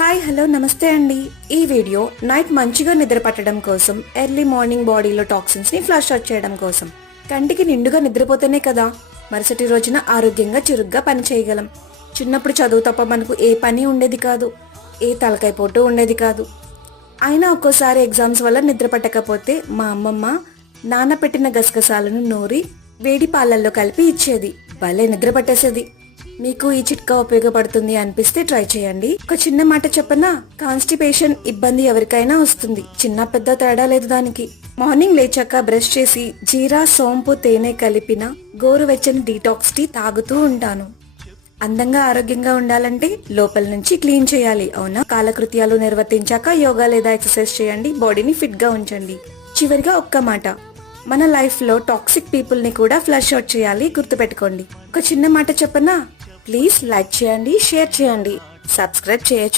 Hi hello నమస్తే అండి. ఈ వీడియో నైట్ మంచిగా నిద్ర పట్టడం కోసం, ఎర్లీ మార్నింగ్ బాడీలో టాక్సిన్స్ ని ఫ్లష్ అవుట్ చేయడం కోసం. కంటికి నిండుగా నిద్రపోతేనే కదా మరుసటి రోజున ఆరోగ్యంగా చురుగ్గా పని చేయగలం. చిన్నప్పుడు చదువు తప్ప మనకు ఏ పని ఉండేది కాదు, ఏ తలకాయ పోటు ఉండేది కాదు. అయినా ఒక్కోసారి ఎగ్జామ్స్ వల్ల నిద్ర పట్టకపోతే మా అమ్మమ్మ నానపెట్టిన గసగసాలను నూరి వేడి పాలల్లో కలిపి ఇచ్చేది. భలే నిద్ర పట్టేసేది. మీకు ఈ చిట్కా ఉపయోగపడుతుంది అనిపిస్తే ట్రై చేయండి. ఒక చిన్న మాట చెప్పనా, కాన్స్టిపేషన్ ఇబ్బంది ఎవరికైనా వస్తుంది, చిన్న పెద్ద తేడా లేదు దానికి. మార్నింగ్ లేచాక బ్రష్ చేసి జీరా, సోంపు, తేనె కలిపిన గోరువెచ్చని డీటాక్స్ టీ తాగుతూ ఉంటాను. అందంగా ఆరోగ్యంగా ఉండాలంటే లోపల నుంచి క్లీన్ చేయాలి, అవునా? కాలకృత్యాలు నిర్వర్తించాక యోగా లేదా ఎక్సర్సైజ్ చేయండి, బాడీని ఫిట్ గా ఉంచండి. చివరిగా ఒక్క మాట, మన లైఫ్ లో టాక్సిక్ పీపుల్ ని కూడా ఫ్లష్ అవుట్ చేయాలి, గుర్తుపెట్టుకోండి. ఒక చిన్న మాట చెప్పనా, ప్లీజ్ లైక్ చేయండి, షేర్ చేయండి, సబ్స్క్రైబ్ చేయొచ్చు.